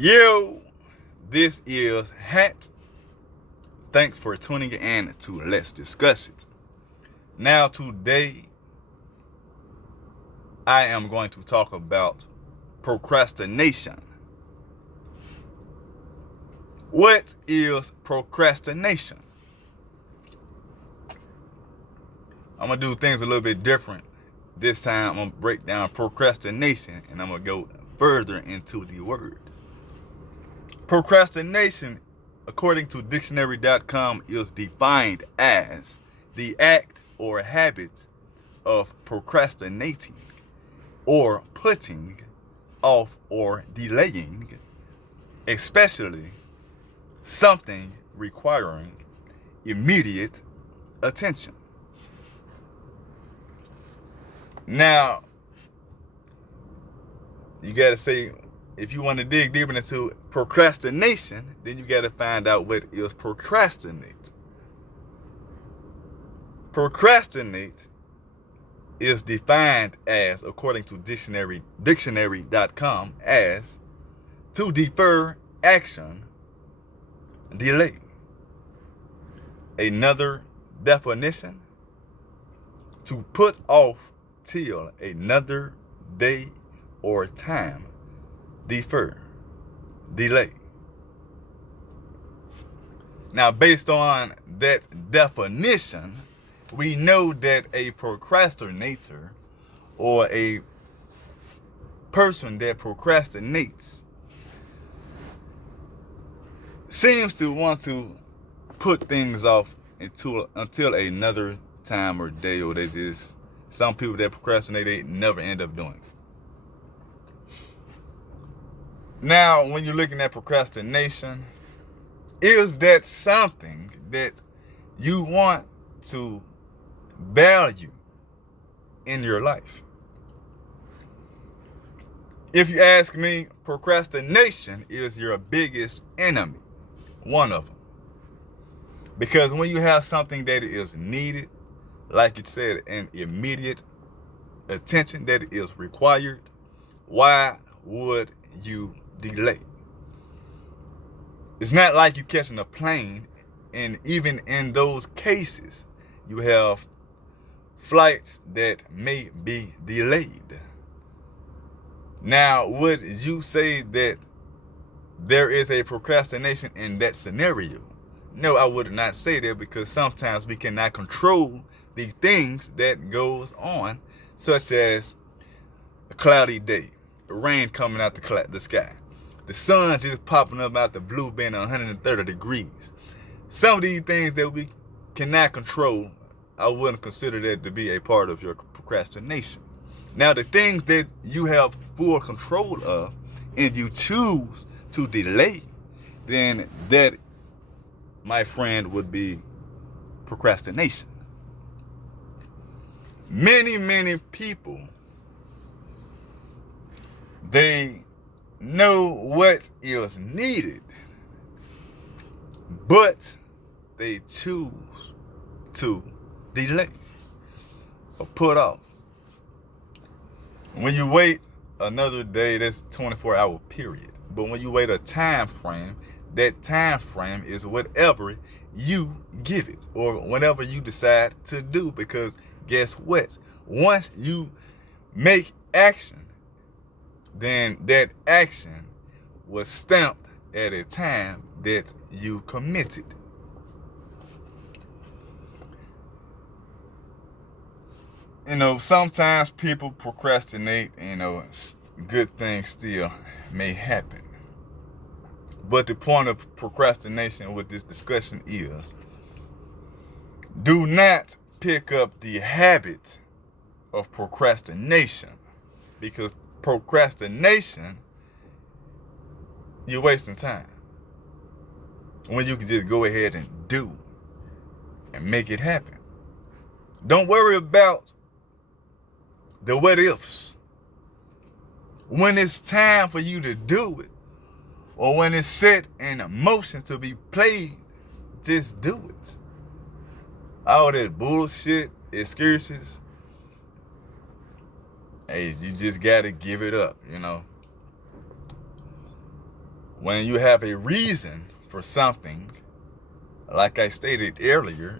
Yo, this is Hat. Thanks for tuning in to Let's Discuss It. Now today, I am going to talk about procrastination. What is procrastination? I'm going to do things a little bit different. This time, I'm going to break down procrastination and I'm going to go further into the word. Procrastination, according to dictionary.com, is defined as the act or habit of procrastinating or putting off or delaying, especially something requiring immediate attention. Now, you got to say, if you want to dig deeper into procrastination, then you got to find out what is procrastinate. Procrastinate is defined as, according to dictionary.com, as to defer action, delay. Another definition, to put off till another day or time. Defer, delay. Now, based on that definition, we know that a procrastinator or a person that procrastinates seems to want to put things off until another time or day, or some people that procrastinate, they never end up doing it. Now, when you're looking at procrastination, is that something that you want to value in your life? If you ask me, procrastination is your biggest enemy, one of them. Because when you have something that is needed, like you said, an immediate attention that is required, why would you delay? It's not like you catching a plane, and even in those cases, you have flights that may be delayed. Now, would you say that there is a procrastination in that scenario? No, I would not say that, because sometimes we cannot control the things that goes on, such as a cloudy day, rain coming out the sky, the sun just popping up out the blue, being 130 degrees. Some of these things that we cannot control, I wouldn't consider that to be a part of your procrastination. Now, the things that you have full control of and you choose to delay, then that, my friend, would be procrastination. Many people, they know what is needed, but they choose to delay or put off. When you wait another day, that's a 24-hour period. But when you wait a time frame, that time frame is whatever you give it or whenever you decide to do. Because guess what? Once you make action, then that action was stamped at a time that you committed. Sometimes people procrastinate, good things still may happen. But the point of procrastination with this discussion is, do not pick up the habit of procrastination, because procrastination, you're wasting time when you can just go ahead and do and make it happen. Don't worry about the what ifs. When it's time for you to do it, or when it's set in motion to be played, just do it. All that bullshit, excuses, hey, you just gotta give it up, when you have a reason for something, like I stated earlier,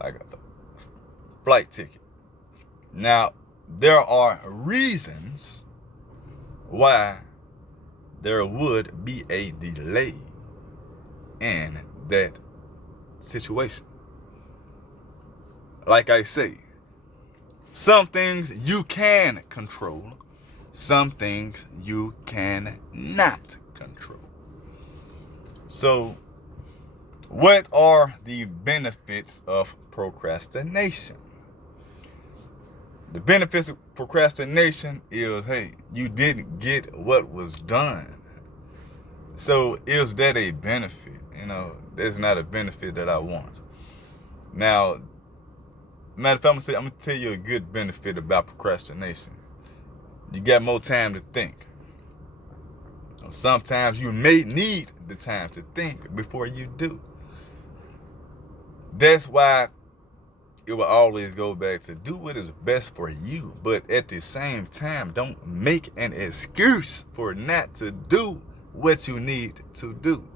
like a flight ticket. Now, there are reasons why there would be a delay in that situation. Like I say, some things you can control, some things you cannot control. So, what are the benefits of procrastination? The benefits of procrastination is, hey, you didn't get what was done. So is that a benefit? That's not a benefit that I want. Now, matter of fact, I'm gonna tell you a good benefit about procrastination. You got more time to think. Sometimes you may need the time to think before you do. That's why it will always go back to do what is best for you, but at the same time, don't make an excuse for not to do what you need to do.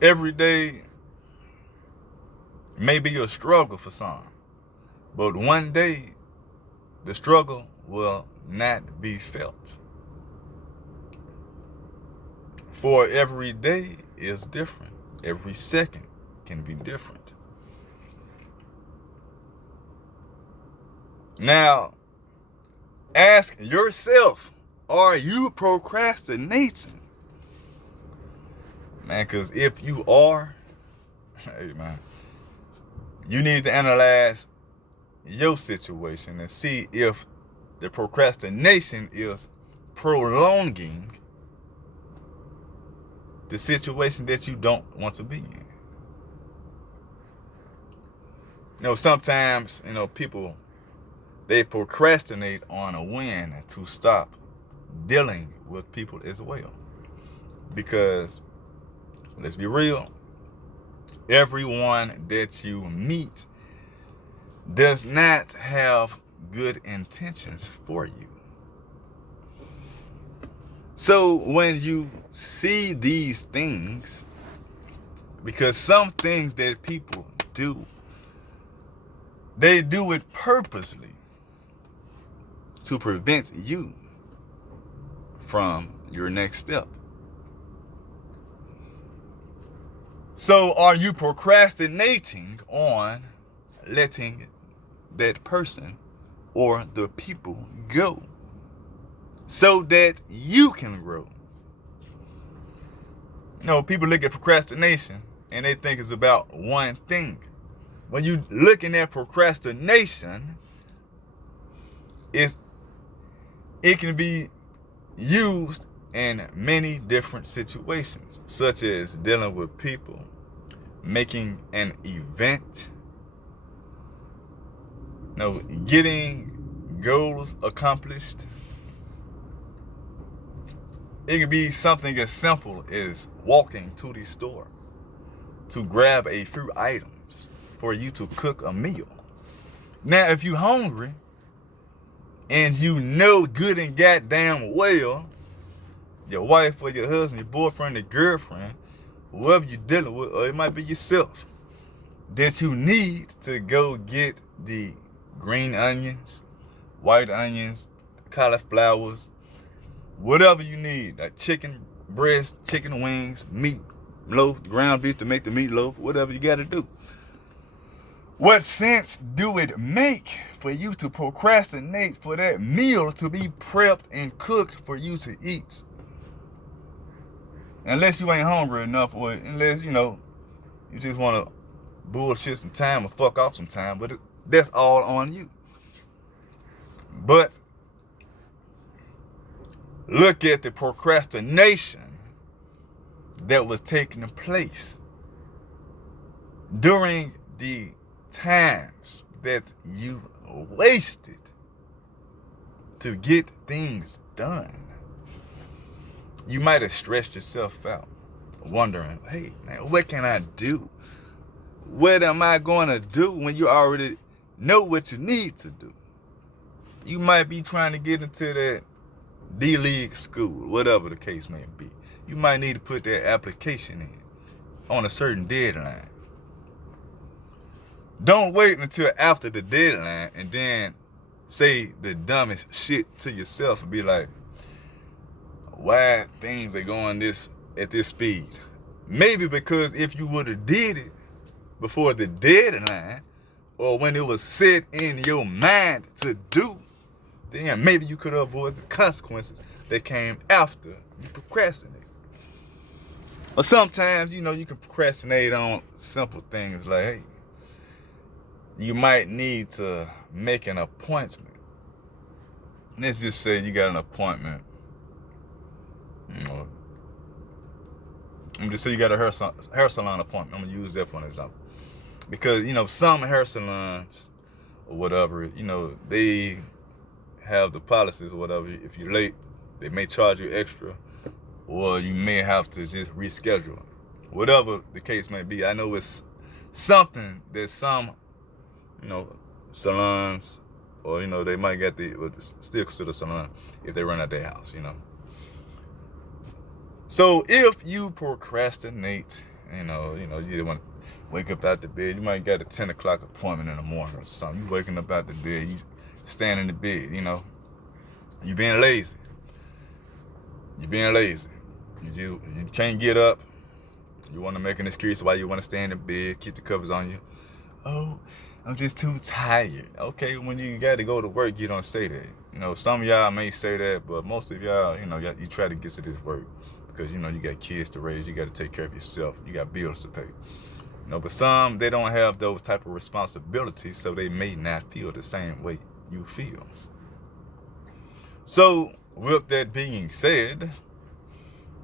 Every day may be a struggle for some, but one day the struggle will not be felt. For every day is different. Every second can be different. Now, ask yourself, are you procrastinating? Man, because if you are, hey man, you need to analyze your situation and see if the procrastination is prolonging the situation that you don't want to be in. Sometimes, people, they procrastinate on a win to stop dealing with people as well. Because, let's be real, everyone that you meet does not have good intentions for you. So when you see these things, because some things that people do, they do it purposely to prevent you from your next step. So are you procrastinating on letting that person or the people go so that you can grow? People look at procrastination and they think it's about one thing. When you're looking at procrastination, it can be used in many different situations, such as dealing with people, making an event, getting goals accomplished. It could be something as simple as walking to the store to grab a few items for you to cook a meal. Now, if you're hungry and you know good and goddamn well your wife or your husband, your boyfriend, your girlfriend, whoever you're dealing with, or it might be yourself, that you need to go get the green onions, white onions, cauliflowers, whatever you need, like chicken breast, chicken wings, meat loaf, ground beef to make the meatloaf, whatever you got to do. What sense do it make for you to procrastinate for that meal to be prepped and cooked for you to eat? Unless you ain't hungry enough, or unless, you just want to bullshit some time or fuck off some time, but that's all on you. But look at the procrastination that was taking place during the times that you wasted to get things done. You might have stressed yourself out, wondering, hey, man, what can I do? What am I going to do when you already know what you need to do? You might be trying to get into that D-League school, whatever the case may be. You might need to put that application in on a certain deadline. Don't wait until after the deadline and then say the dumbest shit to yourself and be like, why things are going at this speed? Maybe because if you would have did it before the deadline or when it was set in your mind to do, then maybe you could avoid the consequences that came after you procrastinate. Or sometimes, you can procrastinate on simple things like, hey, you might need to make an appointment. Let's just say you got an appointment. I'm just say you got a hair salon appointment. I'm gonna use that for an example. Because, some hair salons or whatever, they have the policies or whatever. If you're late, they may charge you extra, or you may have to just reschedule. Whatever the case may be, I know it's something that some, salons, or, they might get still consider salon if they run out their house, So if you procrastinate, you didn't want to wake up out the bed, you might get a 10 o'clock appointment in the morning or something. You waking up out the bed, you stand in the bed, you being lazy. You're being lazy. You can't get up. You want to make an excuse why you want to stay in the bed, keep the covers on you. Oh, I'm just too tired. Okay, when you got to go to work, you don't say that. Some of y'all may say that, but most of y'all, you try to get to this work because, you got kids to raise. You got to take care of yourself. You got bills to pay. But some, they don't have those type of responsibilities, so they may not feel the same way you feel. So, with that being said,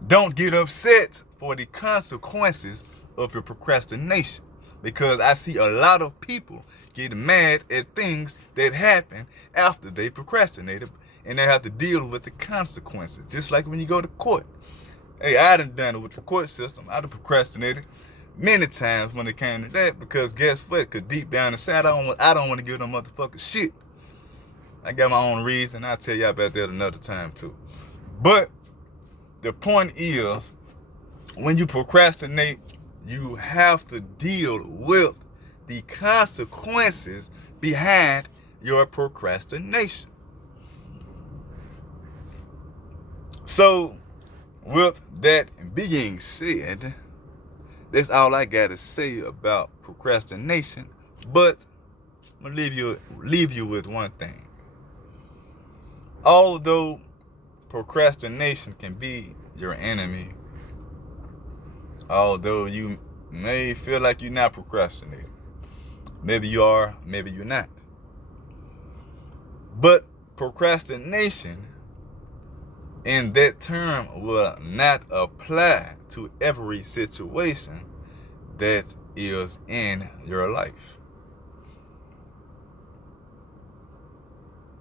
don't get upset for the consequences of your procrastination, because I see a lot of people get mad at things that happen after they procrastinated, and they have to deal with the consequences. Just like when you go to court. Hey, I done it with the court system. I done procrastinated many times when it came to that, because guess what? Because deep down inside, I don't want to give them motherfuckers shit. I got my own reason. I'll tell y'all about that another time too. But the point is, when you procrastinate, you have to deal with the consequences behind your procrastination. So, with that being said, that's all I got to say about procrastination. But I'm gonna leave you with one thing. Although procrastination can be your enemy, although you may feel like you're not procrastinating, maybe you are, maybe you're not. But procrastination in that term will not apply to every situation that is in your life.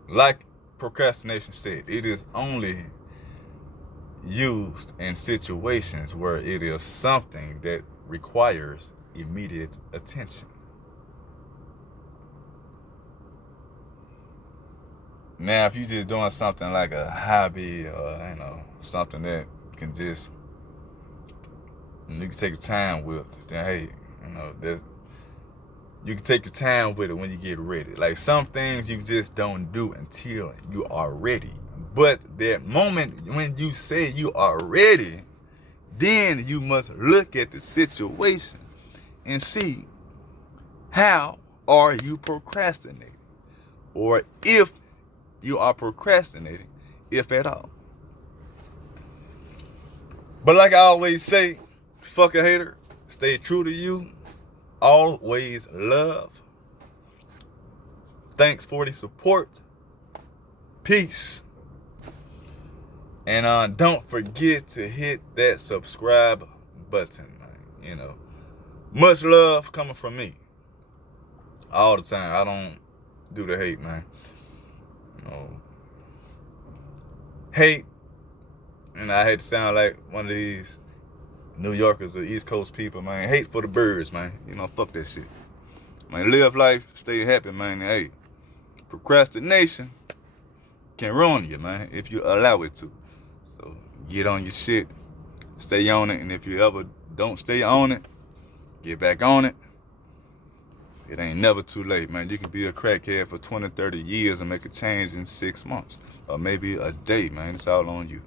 Like procrastination said, it is only used in situations where it is something that requires immediate attention. Now, if you're just doing something like a hobby or, something that can just, you can take your time with, then hey, you can take your time with it when you get ready. Like some things you just don't do until you are ready. But that moment when you say you are ready, then you must look at the situation and see how are you procrastinating, or if you are procrastinating, if at all. But like I always say, fuck a hater, stay true to you, always love. Thanks for the support. Peace. And don't forget to hit that subscribe button, man. Much love coming from me. All the time. I don't do the hate, man. Hate, and I hate to sound like one of these New Yorkers or East Coast people, man. Hate for the birds, man. Fuck that shit. Man, live life, stay happy, man. Hey, procrastination can ruin you, man, if you allow it to. So get on your shit, stay on it, and if you ever don't stay on it, get back on it. It ain't never too late, man. You can be a crackhead for 20, 30 years and make a change in 6 months. Or maybe a day, man. It's all on you.